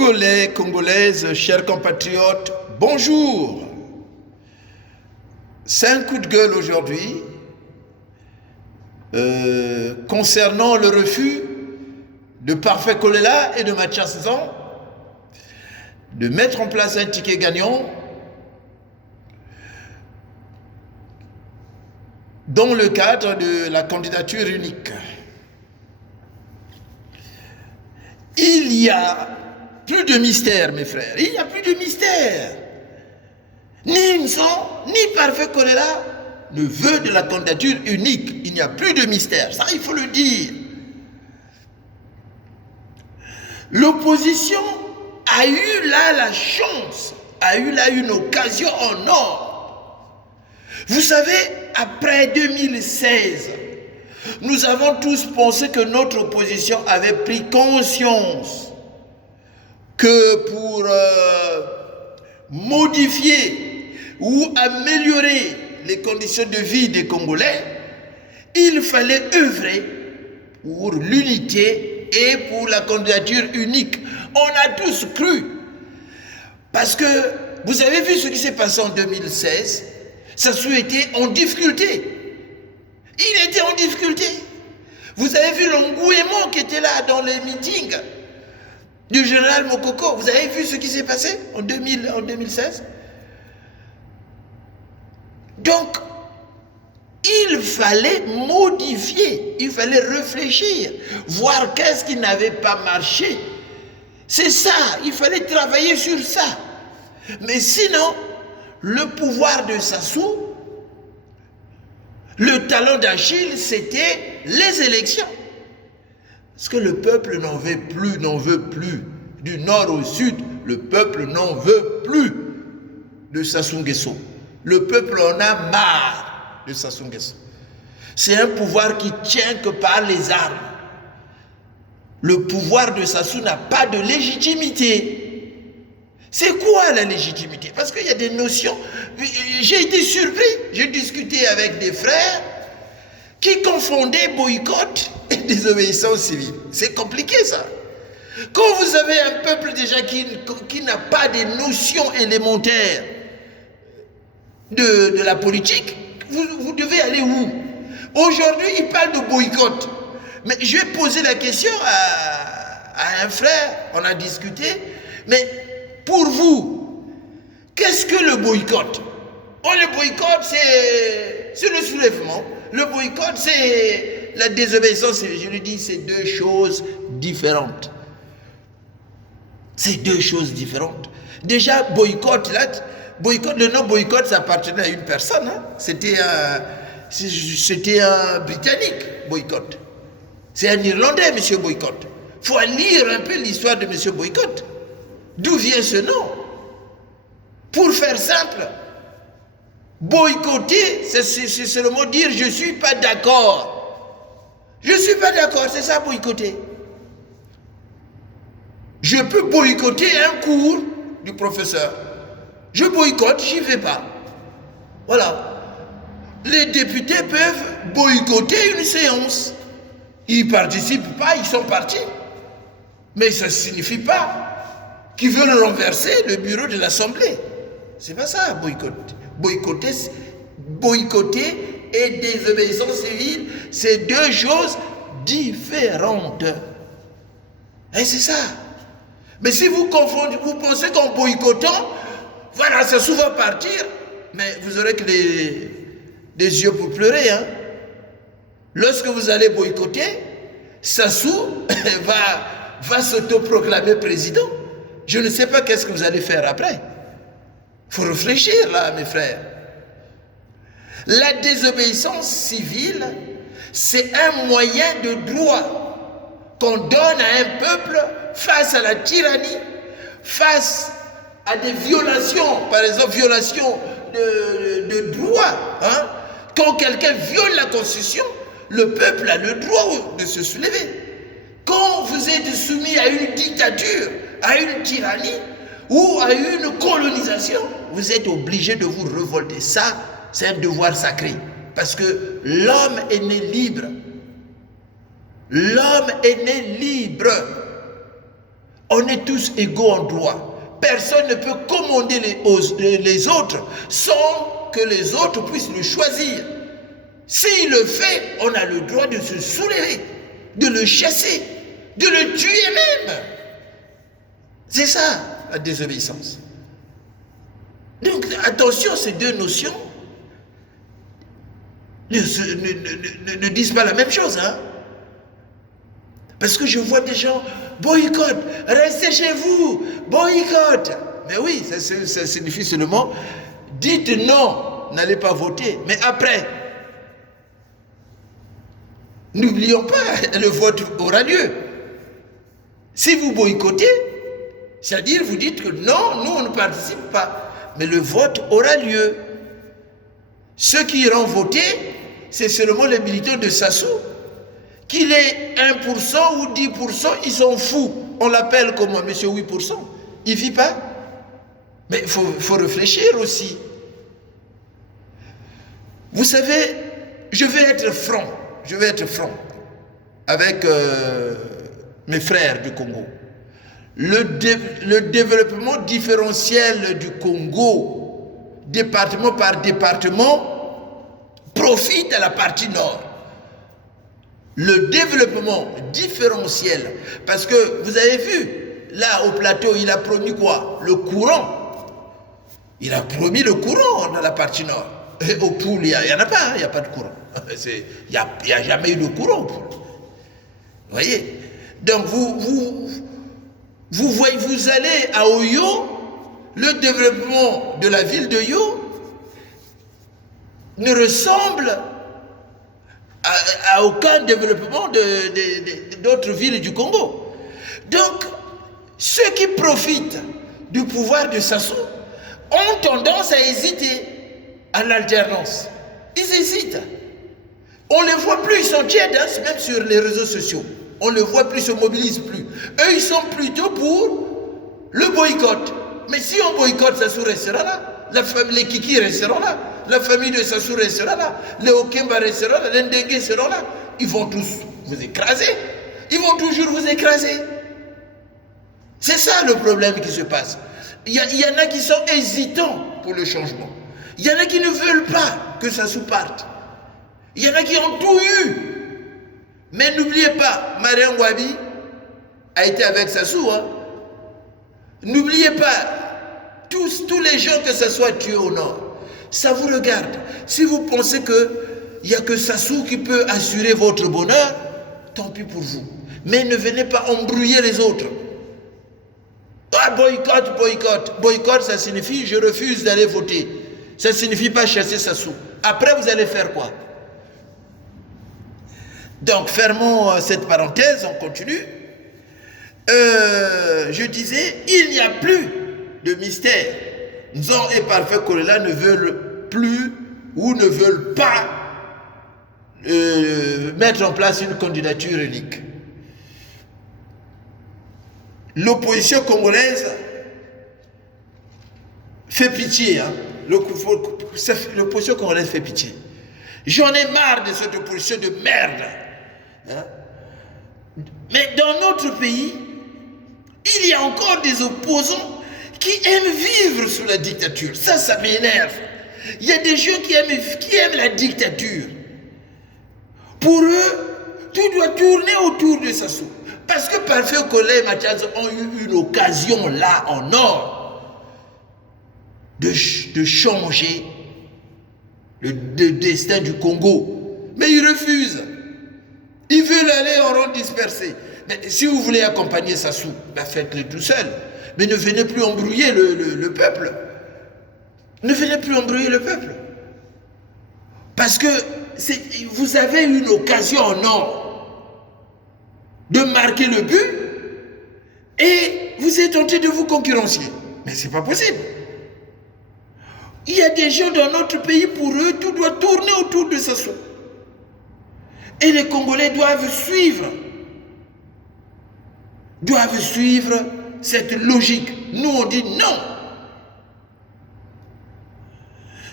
Congolais, Congolaises, chers compatriotes, bonjour. C'est un coup de gueule aujourd'hui concernant le refus de Parfait Kolela et de Mathias Zan de mettre en place un ticket gagnant dans le cadre de la candidature unique. Il y a plus de mystère, mes frères. Il n'y a plus de mystère. Ni Nzan, ni Parfait Kolela ne veut de la candidature unique. Il n'y a plus de mystère. Ça, il faut le dire. L'opposition a eu là la chance, a eu là une occasion en or. Vous savez, après 2016, nous avons tous pensé que notre opposition avait pris conscience que pour modifier ou améliorer les conditions de vie des Congolais, il fallait œuvrer pour l'unité et pour la candidature unique. On a tous cru. Parce que vous avez vu ce qui s'est passé en 2016, Sassou était en difficulté. Il était en difficulté. Vous avez vu l'engouement qui était là dans les meetings du général Mokoko. Vous avez vu ce qui s'est passé en 2016? Donc, il fallait modifier, il fallait réfléchir, voir qu'est-ce qui n'avait pas marché. C'est ça, il fallait travailler sur ça. Mais sinon, le pouvoir de Sassou, le talent d'Achille, c'était les élections. Parce que le peuple n'en veut plus. Du nord au sud, le peuple n'en veut plus de Sassou Nguesso. Le peuple en a marre de Sassou Nguesso. C'est un pouvoir qui tient que par les armes. Le pouvoir de Sassou n'a pas de légitimité. C'est quoi la légitimité? Parce qu'il y a des notions. J'ai été surpris. J'ai discuté avec des frères qui confondaient boycott et désobéissance civile. C'est compliqué ça. Quand vous avez un peuple déjà qui n'a pas des notions élémentaires de la politique, vous devez aller où? Aujourd'hui, il parle de boycott. Mais je vais poser la question à un frère, on a discuté, mais pour vous, qu'est-ce que le boycott? Le boycott, c'est le soulèvement. Le boycott, c'est la désobéissance. Je lui dis, c'est deux choses différentes. C'est deux choses différentes. Déjà, boycott, là, le nom boycott, ça appartenait à une personne. Hein? C'était un Britannique, boycott. C'est un Irlandais, M. Boycott. Il faut lire un peu l'histoire de M. Boycott. D'où vient ce nom? Pour faire simple, boycotter, c'est le mot dire je ne suis pas d'accord. Je ne suis pas d'accord, c'est ça boycotter. Je peux boycotter un cours du professeur. Je boycotte, j'y vais pas. Voilà. Les députés peuvent boycotter une séance. Ils ne participent pas, ils sont partis. Mais ça ne signifie pas qu'ils veulent renverser le bureau de l'Assemblée. C'est pas ça, boycotter. Boycotter et désobéissance civile, c'est deux choses différentes. Et c'est ça. Mais si vous confondez, vous pensez qu'en boycottant, voilà, ça souvent partir, mais vous aurez que des yeux pour pleurer. Hein. Lorsque vous allez boycotter, Sassou va s'autoproclamer président. Je ne sais pas qu'est-ce que vous allez faire après. Il faut réfléchir là, mes frères. La désobéissance civile, c'est un moyen de droit qu'on donne à un peuple face à la tyrannie, face à des violations, par exemple, violation de droit. Hein? Quand quelqu'un viole la Constitution, le peuple a le droit de se soulever. Quand vous êtes soumis à une dictature, à une tyrannie ou à une colonisation, vous êtes obligé de vous révolter. Ça, c'est un devoir sacré. Parce que l'homme est né libre. L'homme est né libre. On est tous égaux en droit. Personne ne peut commander les autres sans que les autres puissent le choisir. S'il le fait, on a le droit de se soulever, de le chasser, de le tuer même. C'est ça, la désobéissance. Donc, attention, ces deux notions ne disent pas la même chose. Hein? Parce que je vois des gens, boycott, restez chez vous, boycott. Mais oui, ça signifie seulement, dites non, n'allez pas voter. Mais après, n'oublions pas, le vote aura lieu. Si vous boycottez, c'est-à-dire vous dites que non, nous on ne participe pas. Mais le vote aura lieu. Ceux qui iront voter, c'est seulement les militants de Sassou. Qu'il ait 1% ou 10%, ils sont fous. On l'appelle comme monsieur 8%. Il ne vit pas. Mais il faut réfléchir aussi. Vous savez, je vais être franc avec mes frères du Congo. Le développement différentiel du Congo, département par département, profite à la partie nord. Le développement différentiel, parce que vous avez vu, là au plateau, il a promis quoi? Le courant. Il a promis le courant dans la partie nord. Et au Poul, il n'y en a pas, il n'y a pas de courant. Il n'y a jamais eu de courant au Poul. Vous voyez? Donc vous allez à Oyo, le développement de la ville de Oyo ne ressemble à aucun développement d'autres villes du Congo. Donc, ceux qui profitent du pouvoir de Sassou ont tendance à hésiter à l'alternance. Ils hésitent. On ne les voit plus, ils sont tièdes, hein, même sur les réseaux sociaux. On ne les voit plus, ils ne se mobilisent plus. Eux, ils sont plutôt pour le boycott. Mais si on boycotte, Sassou restera là. Les Kiki resteront là. La famille de Sassou restera là. Les Okemba resteront là. Les Ndengue seront là. Ils vont tous vous écraser. Ils vont toujours vous écraser. C'est ça le problème qui se passe. Il y en a qui sont hésitants pour le changement. Il y en a qui ne veulent pas que Sassou parte. Il y en a qui ont tout eu. Mais n'oubliez pas, Marien Ngouabi a été avec Sassou. Hein. N'oubliez pas, tous les gens que Sassou a tués au nord, ça vous regarde. Si vous pensez qu'il n'y a que Sassou qui peut assurer votre bonheur, tant pis pour vous. Mais ne venez pas embrouiller les autres. Ah, boycott, boycott. Boycott, ça signifie je refuse d'aller voter. Ça ne signifie pas chasser Sassou. Après, vous allez faire quoi? Donc, fermons cette parenthèse, on continue. Je disais, il n'y a plus de mystère. Nzon et Parfait Kolela ne veulent plus ou ne veulent pas mettre en place une candidature unique. L'opposition congolaise fait pitié. Hein? L'opposition congolaise fait pitié. J'en ai marre de cette opposition de merde. Hein? Mais dans notre pays, il y a encore des opposants qui aiment vivre sous la dictature. Ça m'énerve. Il y a des gens qui aiment la dictature. Pour eux, tout doit tourner autour de Sassou. Parce que Parfait Kolela et Mathias ont eu une occasion là, en or, de changer le destin du Congo. Mais ils refusent. Ils veulent aller en rond dispersé. Mais si vous voulez accompagner Sassou, ben faites-le tout seul. Mais ne venez plus embrouiller le peuple. Ne venez plus embrouiller le peuple. Parce que vous avez une occasion en or de marquer le but et vous êtes tenté de vous concurrencer. Mais ce n'est pas possible. Il y a des gens dans notre pays, pour eux, tout doit tourner autour de Sassou. Et les Congolais doivent suivre cette logique. Nous, on dit non.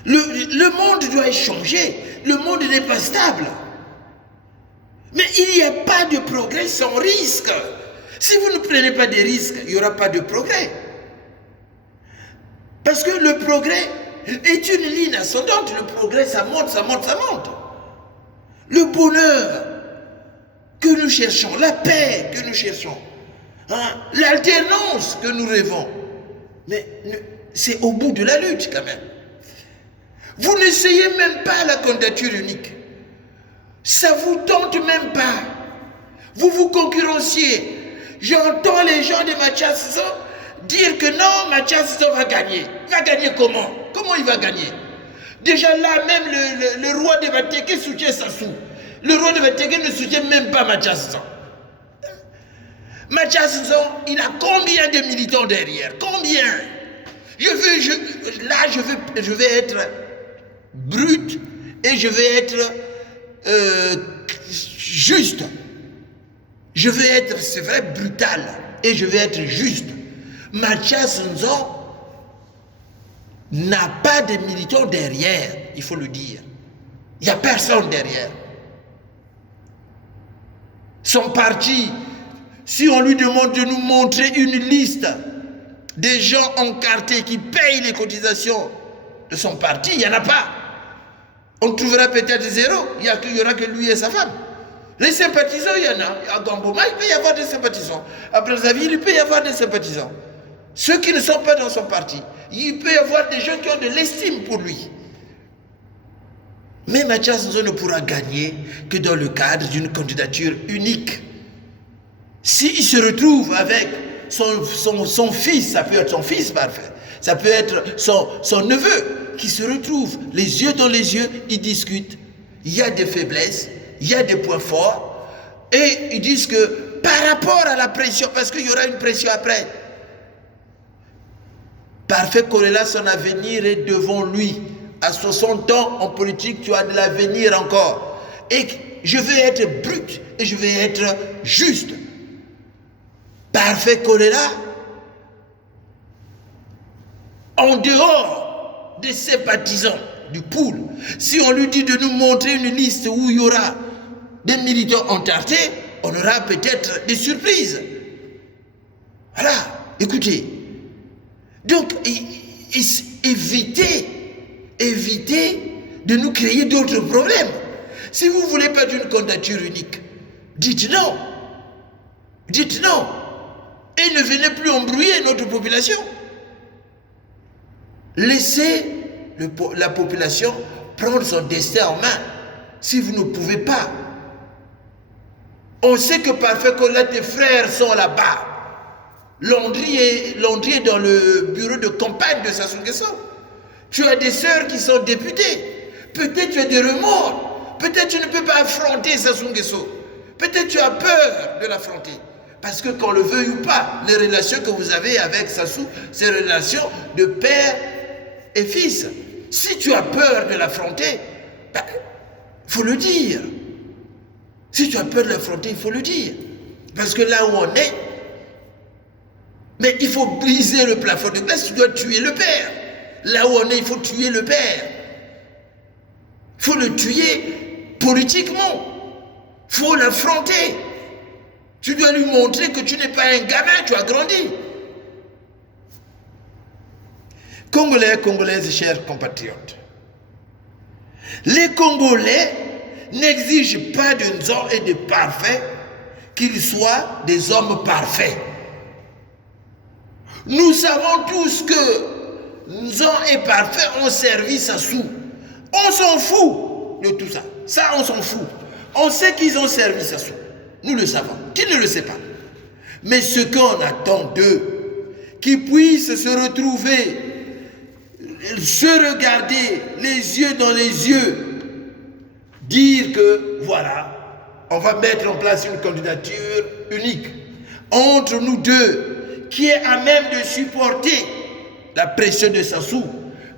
Le monde doit changer. Le monde n'est pas stable. Mais il n'y a pas de progrès sans risque. Si vous ne prenez pas des risques, il n'y aura pas de progrès. Parce que le progrès est une ligne ascendante. Le progrès, ça monte, ça monte, ça monte. Le bonheur que nous cherchons, la paix que nous cherchons, hein, l'alternance que nous rêvons, mais c'est au bout de la lutte quand même. Vous n'essayez même pas la candidature unique. Ça ne vous tente même pas. Vous vous concurrenciez. J'entends les gens de Mathias dire que non, Mathias va gagner. Il va gagner comment? Comment il va gagner? Déjà là, même le roi de Bateke soutient Sassou. Le roi de Bateke ne soutient même pas Mathias. Mathias, il a combien de militants derrière? Combien? Je vais être brut et je vais être juste. Je vais être, c'est vrai, brutal et je vais être juste. Mathias Nzon n'a pas de militants derrière, il faut le dire. Il n'y a personne derrière. Son parti, si on lui demande de nous montrer une liste des gens encartés qui payent les cotisations de son parti, il n'y en a pas. On trouvera peut-être zéro. Il n'y aura que lui et sa femme. Les sympathisants, il y en a. À Gamboma, il peut y avoir des sympathisants. À Brazzaville, il peut y avoir des sympathisants. Ceux qui ne sont pas dans son parti, il peut y avoir des gens qui ont de l'estime pour lui. Mais Mathias Nzo ne pourra gagner que dans le cadre d'une candidature unique. S'il se retrouve avec son fils, ça peut être son fils parfait, ça peut être son neveu, qui se retrouve les yeux dans les yeux, ils discutent. Il y a des faiblesses, il y a des points forts, et ils disent que par rapport à la pression, parce qu'il y aura une pression après, Parfait Kolela, son avenir est devant lui. À 60 ans en politique, tu as de l'avenir encore. Et je vais être brut et je vais être juste. Parfait Kolela, en dehors des sympathisants du pool, si on lui dit de nous montrer une liste où il y aura des militants entartés, on aura peut-être des surprises. Voilà, écoutez. Donc, évitez de nous créer d'autres problèmes. Si vous ne voulez pas d'une candidature unique, dites non. Dites non. Et ne venez plus embrouiller notre population. Laissez la population prendre son destin en main. Si vous ne pouvez pas. On sait que Parfait Kolela, tes frères sont là-bas. Landry est dans le bureau de campagne de Sassou Nguesso. Tu as des sœurs qui sont députées. Peut-être tu as des remords. Peut-être tu ne peux pas affronter Sassou Nguesso. Peut-être tu as peur de l'affronter. Parce que qu'on le veuille ou pas, les relations que vous avez avec Sassou, c'est des relations de père et fils. Si tu as peur de l'affronter, il faut le dire. Si tu as peur de l'affronter, il faut le dire. Parce que là où on est, mais il faut briser le plafond de glace, tu dois tuer le père. Là où on est, il faut tuer le père. Il faut le tuer politiquement. Il faut l'affronter. Tu dois lui montrer que tu n'es pas un gamin, tu as grandi. Congolais, Congolaises, chers compatriotes, les Congolais n'exigent pas de Nzon et de Parfait qu'ils soient des hommes parfaits. Nous savons tous que Nzon et Parfait ont servi Sassou. On s'en fout de tout ça. Ça, on s'en fout. On sait qu'ils ont servi Sassou. Nous le savons. Qui ne le sait pas? Mais ce qu'on attend d'eux, qu'ils puissent se retrouver, se regarder les yeux dans les yeux, dire que voilà, on va mettre en place une candidature unique entre nous deux, qui est à même de supporter la pression de Sassou,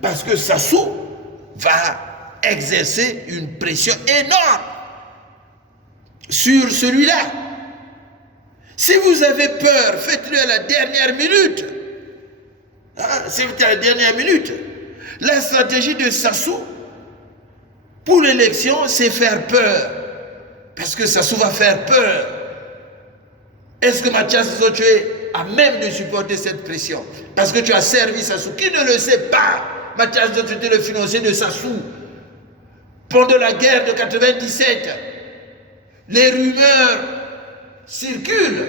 parce que Sassou va exercer une pression énorme sur celui-là. Si vous avez peur, faites-le à la dernière minute. C'est à la dernière minute. La stratégie de Sassou pour l'élection, c'est faire peur. Parce que Sassou va faire peur. Est-ce que Mathias Sassou, tu es à même de supporter cette pression? Parce que tu as servi Sassou. Qui ne le sait pas? Mathias Sassou était le financier de Sassou. Pendant la guerre de 97, les rumeurs circulent.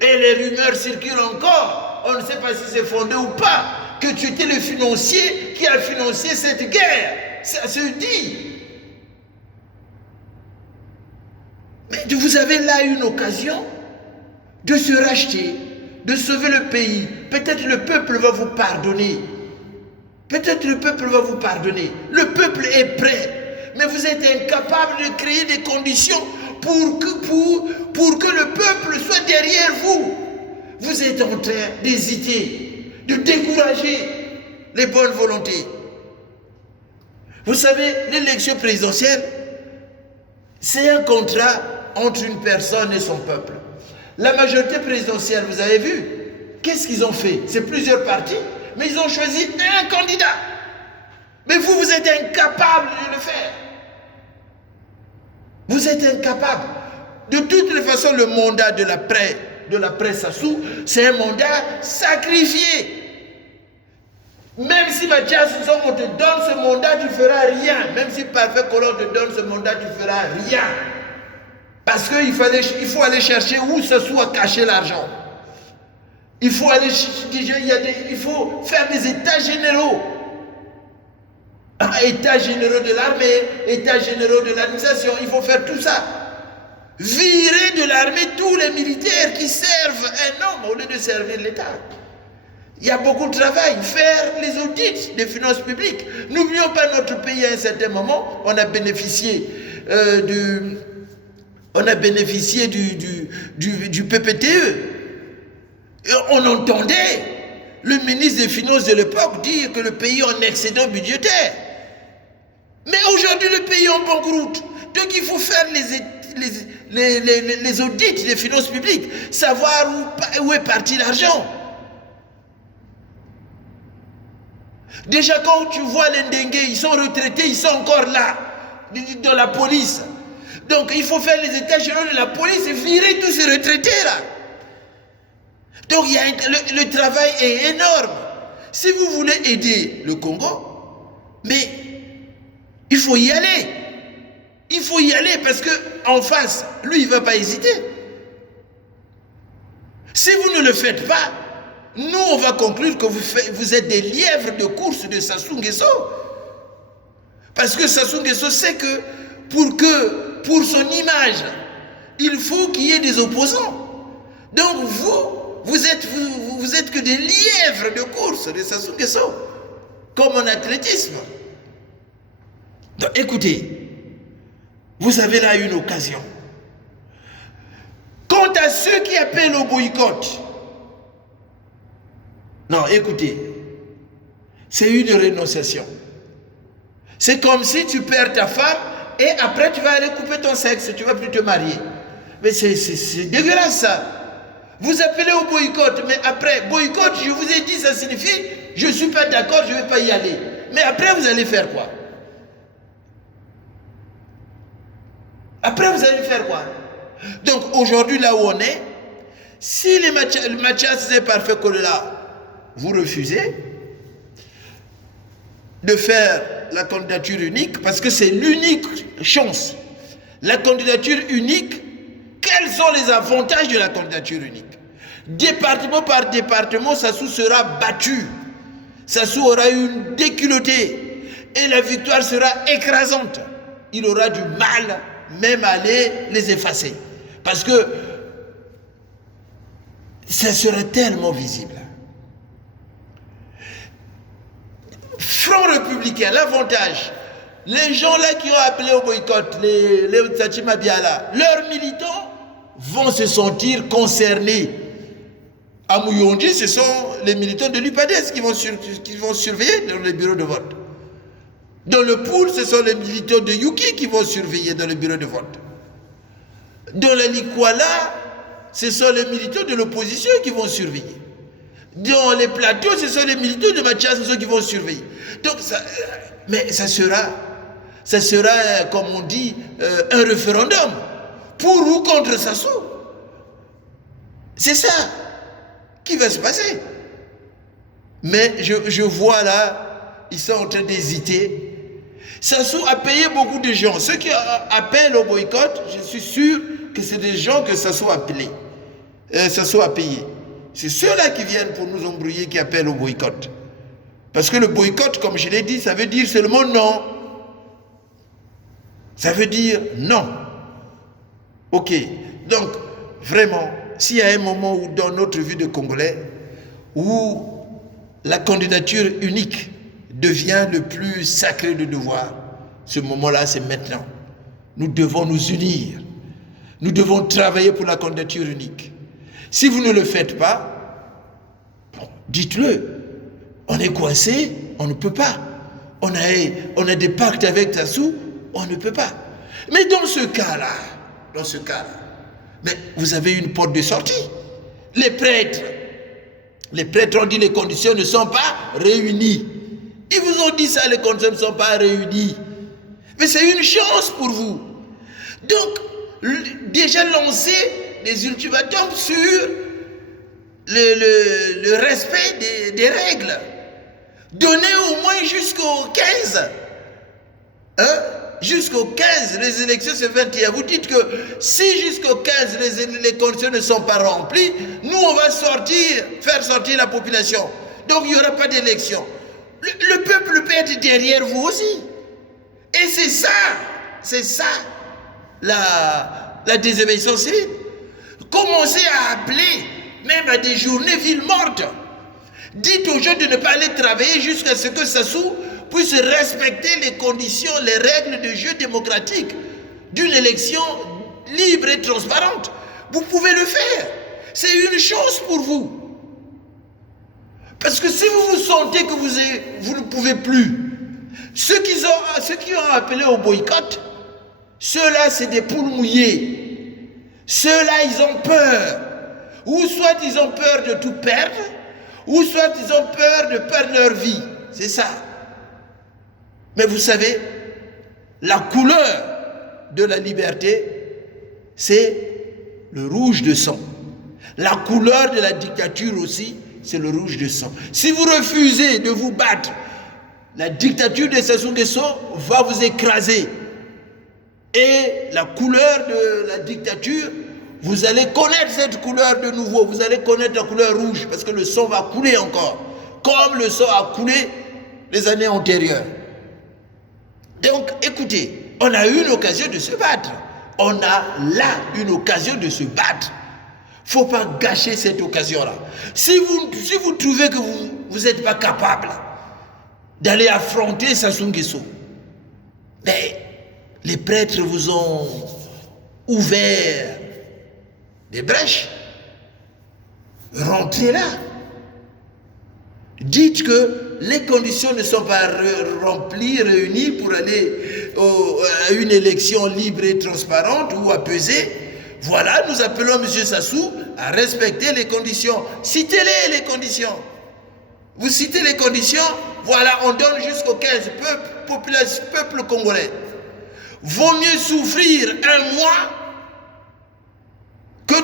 Et les rumeurs circulent encore. On ne sait pas si c'est fondé ou pas. Que tu étais le financier qui a financé cette guerre. Ça se dit. Mais vous avez là une occasion de se racheter, de sauver le pays. Peut-être le peuple va vous pardonner. Peut-être le peuple va vous pardonner. Le peuple est prêt. Mais vous êtes incapable de créer des conditions pour que le peuple soit derrière vous. Vous êtes en train d'hésiter, de décourager les bonnes volontés. Vous savez, l'élection présidentielle, c'est un contrat entre une personne et son peuple. La majorité présidentielle, vous avez vu, qu'est-ce qu'ils ont fait? C'est plusieurs partis, mais ils ont choisi un candidat. Mais vous, vous êtes incapable de le faire. Vous êtes incapable. De toutes les façons, le mandat de l'après Sassou, c'est un mandat sacrifié. Même si Mathias Sassou, on te donne ce mandat, tu ne feras rien. Même si Parfait Colombe te donne ce mandat, tu ne feras rien. Parce qu'il faut aller chercher où Sassou a caché l'argent. Il faut faire des états généraux. États généraux de l'armée, états généraux de l'administration, il faut faire tout ça. Virer de l'armée tous les militaires qui servent un homme au lieu de servir l'État. Il y a beaucoup de travail. Faire les audits des finances publiques. N'oublions pas notre pays à un certain moment, on a bénéficié du PPTE. Et on entendait le ministre des Finances de l'époque dire que le pays est en excédent budgétaire. Mais aujourd'hui, le pays est en banqueroute. Donc il faut faire les audits des finances publiques, savoir où est parti l'argent. Déjà, quand tu vois les Ndenge, ils sont retraités, ils sont encore là, dans la police. Donc il faut faire les états généraux de la police et virer tous ces retraités-là. Donc le travail est énorme. Si vous voulez aider le Congo, mais il faut y aller. Il faut y aller parce qu'en face, lui, il ne va pas hésiter. Si vous ne le faites pas, nous, on va conclure que vous êtes des lièvres de course de Sassou Nguesso. Parce que Sassou Nguesso sait que pour son image, il faut qu'il y ait des opposants. Donc vous êtes que des lièvres de course de Sassou Nguesso, comme en athlétisme. Donc écoutez, vous avez là une occasion. Quant à ceux qui appellent au boycott, non, écoutez, c'est une renonciation. C'est comme si tu perds ta femme et après tu vas aller couper ton sexe, tu ne vas plus te marier. Mais c'est dégueulasse ça. Vous appelez au boycott, mais après, boycott, je vous ai dit, ça signifie, je ne suis pas d'accord, je ne vais pas y aller. Mais après, vous allez faire quoi? Après, vous allez faire quoi? Donc, aujourd'hui, là où on est, si les Mathias c'est parfait que là, vous refusez de faire la candidature unique, parce que c'est l'unique chance. La candidature unique, quels sont les avantages de la candidature unique? Département par département, Sassou sera battu. Sassou aura une déculottée. Et la victoire sera écrasante. Il aura du mal même à aller les effacer. Parce que ça serait tellement visible. Front républicain, l'avantage, les gens là qui ont appelé au boycott, les Tsachi Mabiala, leurs militants vont se sentir concernés. À Mouyondi, ce sont les militants de l'UPADES qui vont surveiller dans les bureaux de vote. Dans le Poul, ce sont les militants de Yuki qui vont surveiller dans le bureau de vote. Dans la Likwala, ce sont les militants de l'opposition qui vont surveiller. Dans les plateaux, ce sont les militants de Mathias qui vont surveiller. Donc, ça sera, comme on dit, un référendum. Pour ou contre Sassou. C'est ça qui va se passer. Mais je vois là, ils sont en train d'hésiter. Sassou a payé beaucoup de gens. Ceux qui appellent au boycott, je suis sûr que c'est des gens que Sassou a appelés. Sassou a payé. C'est ceux-là qui viennent pour nous embrouiller qui appellent au boycott. Parce que le boycott, comme je l'ai dit, ça veut dire seulement non. Ça veut dire non. Ok. Donc, vraiment, s'il y a un moment où dans notre vie de Congolais, où la candidature unique devient le plus sacré de devoir, ce moment-là, c'est maintenant. Nous devons nous unir. Nous devons travailler pour la candidature unique. Si vous ne le faites pas, bon, dites-le. On est coincé, on ne peut pas. On a des pactes avec Sassou, on ne peut pas. Mais dans ce cas-là, mais vous avez une porte de sortie. Les prêtres ont dit les conditions ne sont pas réunies. Ils vous ont dit ça, les conditions ne sont pas réunies. Mais c'est une chance pour vous. Donc, déjà lancer des ultimatums sur le respect des règles. Donnez au moins jusqu'au 15. Jusqu'au 15, les élections c'est 21. Vous dites que si jusqu'au 15 les conditions ne sont pas remplies, nous on va faire sortir la population. Donc il n'y aura pas d'élection. Le peuple peut être derrière vous aussi. Et c'est ça la désobéissance civile. Commencez à appeler même à des journées villes mortes. Dites aux gens de ne pas aller travailler jusqu'à ce que Sassou puisse respecter les conditions, les règles de jeu démocratique d'une élection libre et transparente. Vous pouvez le faire. C'est une chance pour vous. Parce que si vous vous sentez que vous ne pouvez plus, ceux qui ont appelé au boycott, ceux-là c'est des poules mouillées. Ceux-là ils ont peur. Ou soit ils ont peur de tout perdre, ou soit ils ont peur de perdre leur vie. C'est ça. Mais vous savez, la couleur de la liberté, c'est le rouge de sang. La couleur de la dictature aussi, c'est le rouge de sang. Si vous refusez de vous battre, la dictature de Sassou Nguesso va vous écraser. Et la couleur de la dictature, vous allez connaître cette couleur de nouveau. Vous allez connaître la couleur rouge parce que le sang va couler encore. Comme le sang a coulé les années antérieures. Donc, écoutez, on a eu l'occasion de se battre. On a là une occasion de se battre. Il ne faut pas gâcher cette occasion-là. Si vous trouvez que vous n'êtes pas capable d'aller affronter Sassou Nguesso, mais les prêtres vous ont ouvert des brèches. Rentrez là. Dites que les conditions ne sont pas remplies, réunies pour aller à une élection libre et transparente ou apaisée. Voilà, nous appelons M. Sassou à respecter les conditions. Citez-les, les conditions. Vous citez les conditions, voilà, on donne jusqu'au 15 peuple congolais. Vaut mieux souffrir un mois que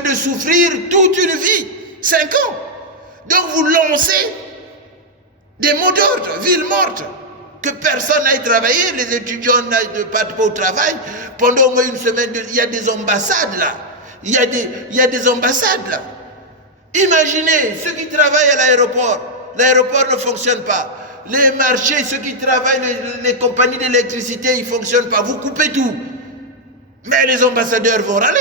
de souffrir toute une vie, 5 ans. Donc vous lancez des mots d'ordre, ville morte, que personne n'aille travailler, les étudiants ne partent pas au travail. Pendant au moins une semaine, il y a des ambassades là. Il y a des ambassades là. Imaginez ceux qui travaillent à l'aéroport. L'aéroport ne fonctionne pas. Les marchés, ceux qui travaillent, les compagnies d'électricité, ils ne fonctionnent pas. Vous coupez tout. Mais les ambassadeurs vont râler.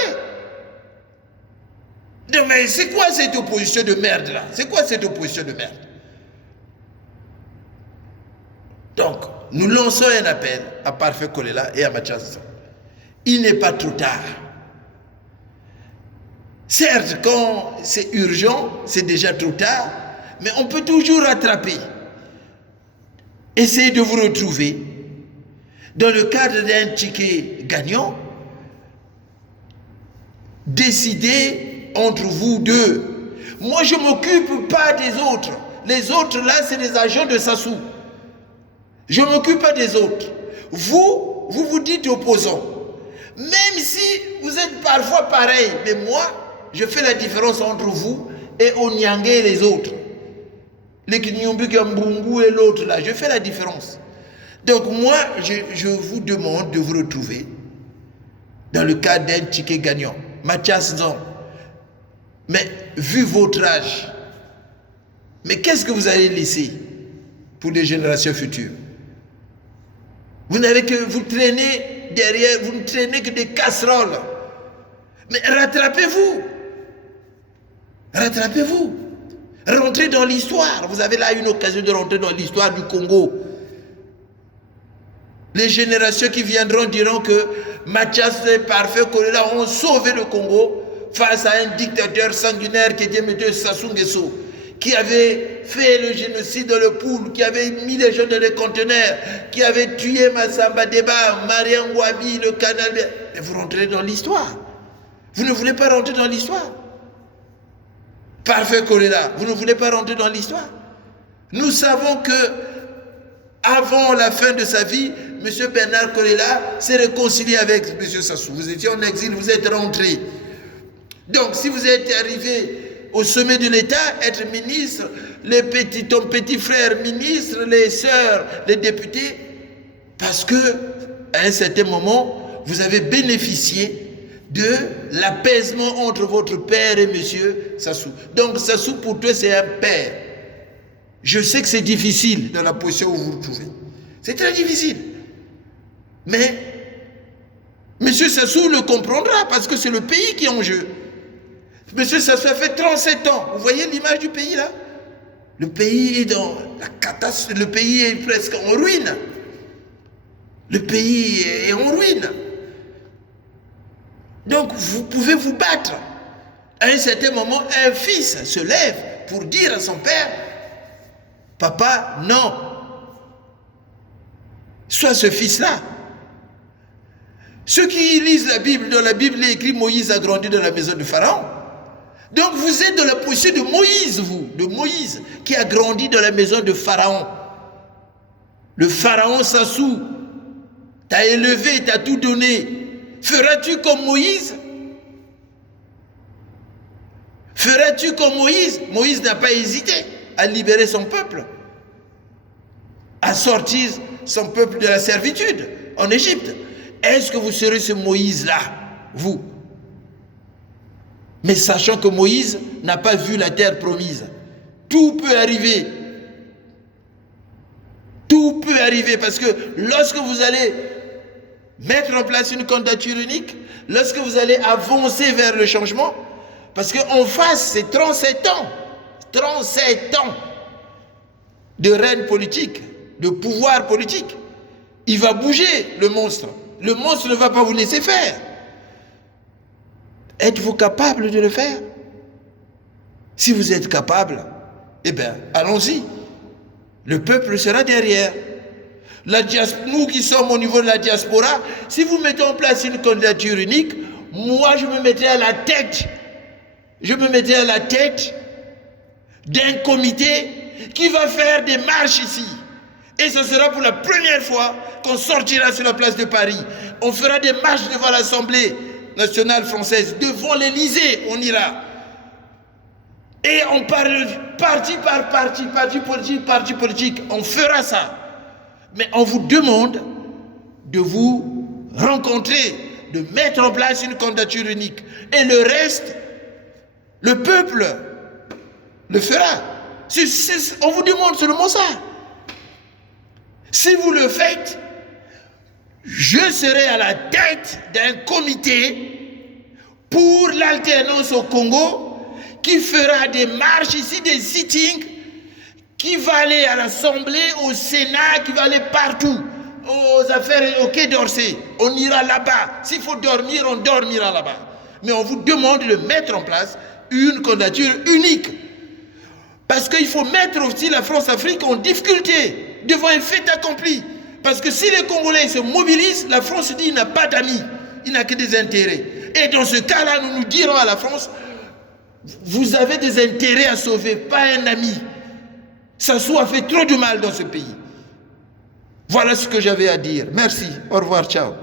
Non, mais c'est quoi cette opposition de merde là? C'est quoi cette opposition de merde? Donc, nous lançons un appel à Parfait Kolela et à Mathias. Il n'est pas trop tard. Certes, quand c'est urgent, c'est déjà trop tard, mais on peut toujours rattraper. Essayez de vous retrouver dans le cadre d'un ticket gagnant. Décidez entre vous deux. Moi, je ne m'occupe pas des autres. Les autres, là, c'est des agents de Sassou. Je ne m'occupe pas des autres. Vous dites opposant. Même si vous êtes parfois pareil, mais moi, je fais la différence entre vous et Onyangé et les autres. Les Kinyumbu, Mbungu et l'autre là, je fais la différence. Donc moi, je vous demande de vous retrouver dans le cas d'un ticket gagnant. Mathias Nzon. Mais vu votre âge, mais qu'est-ce que vous allez laisser pour les générations futures? Vous n'avez que vous traînez derrière, vous ne traînez que des casseroles. Mais rattrapez-vous. Rattrapez-vous. Rentrez dans l'histoire. Vous avez là une occasion de rentrer dans l'histoire du Congo. Les générations qui viendront diront que Mathias et Parfait Kolela ont sauvé le Congo face à un dictateur sanguinaire qui était M. Sassou Nguesso, qui avait fait le génocide dans le Poul, qui avait mis les gens dans les conteneurs, qui avait tué Massamba Deba, Mariam Wabi, le canal. Mais vous rentrez dans l'histoire. Vous ne voulez pas rentrer dans l'histoire. Parfait Kolela, vous ne voulez pas rentrer dans l'histoire. Nous savons que avant la fin de sa vie, M. Bernard Kolela s'est réconcilié avec M. Sassou. Vous étiez en exil, vous êtes rentré. Donc, si vous êtes arrivé au sommet de l'État, être ministre, ton petit frère ministre, les sœurs, les députés, parce que à un certain moment, vous avez bénéficié de l'apaisement entre votre père et M. Sassou. Donc, Sassou, pour toi, c'est un père. Je sais que c'est difficile dans la position où vous vous trouvez. C'est très difficile. Mais M. Sassou le comprendra parce que c'est le pays qui est en jeu. M. Sassou a fait 37 ans. Vous voyez l'image du pays là? Le pays est dans la catastrophe. Le pays est presque en ruine. Le pays est en ruine. Donc vous pouvez vous battre. À un certain moment, un fils se lève pour dire à son père: papa, non. Soit ce fils-là. Ceux qui lisent la Bible, dans la Bible, il est écrit Moïse a grandi dans la maison de Pharaon. Donc vous êtes dans la position de Moïse, vous, de Moïse, qui a grandi dans la maison de Pharaon. Le Pharaon Sassou t'a élevé, t'a tout donné. Feras-tu comme Moïse? Feras-tu comme Moïse? Moïse n'a pas hésité à libérer son peuple, à sortir son peuple de la servitude en Égypte. Est-ce que vous serez ce Moïse-là, vous? Mais sachant que Moïse n'a pas vu la terre promise. Tout peut arriver. Tout peut arriver parce que lorsque vous allez mettre en place une candidature unique, lorsque vous allez avancer vers le changement, parce qu'en face, c'est 37 ans. 37 ans de règne politique, de pouvoir politique. Il va bouger, le monstre. Le monstre ne va pas vous laisser faire. Êtes-vous capable de le faire? Si vous êtes capable, eh bien, allons-y. Le peuple sera derrière. Nous qui sommes au niveau de la diaspora, si vous mettez en place une candidature unique, moi je me mettrai à la tête. Je me mettrai à la tête d'un comité qui va faire des marches ici. Et ce sera pour la première fois qu'on sortira sur la place de Paris. On fera des marches devant l'Assemblée nationale française, devant l'Élysée, on ira. Et on parle parti par parti, parti politique, on fera ça. Mais on vous demande de vous rencontrer, de mettre en place une candidature unique. Et le reste, le peuple le fera. On vous demande seulement ça. Si vous le faites, je serai à la tête d'un comité pour l'alternance au Congo qui fera des marches ici, des sittings, qui va aller à l'Assemblée, au Sénat, qui va aller partout, aux affaires au Quai d'Orsay. On ira là-bas. S'il faut dormir, on dormira là-bas. Mais on vous demande de mettre en place une candidature unique. Parce qu'il faut mettre aussi la France-Afrique en difficulté devant un fait accompli. Parce que si les Congolais se mobilisent, la France dit qu'il n'a pas d'amis, il n'a que des intérêts. Et dans ce cas-là, nous dirons à la France, vous avez des intérêts à sauver, pas un ami. Sassou a fait trop de mal dans ce pays. Voilà ce que j'avais à dire. Merci. Au revoir. Ciao.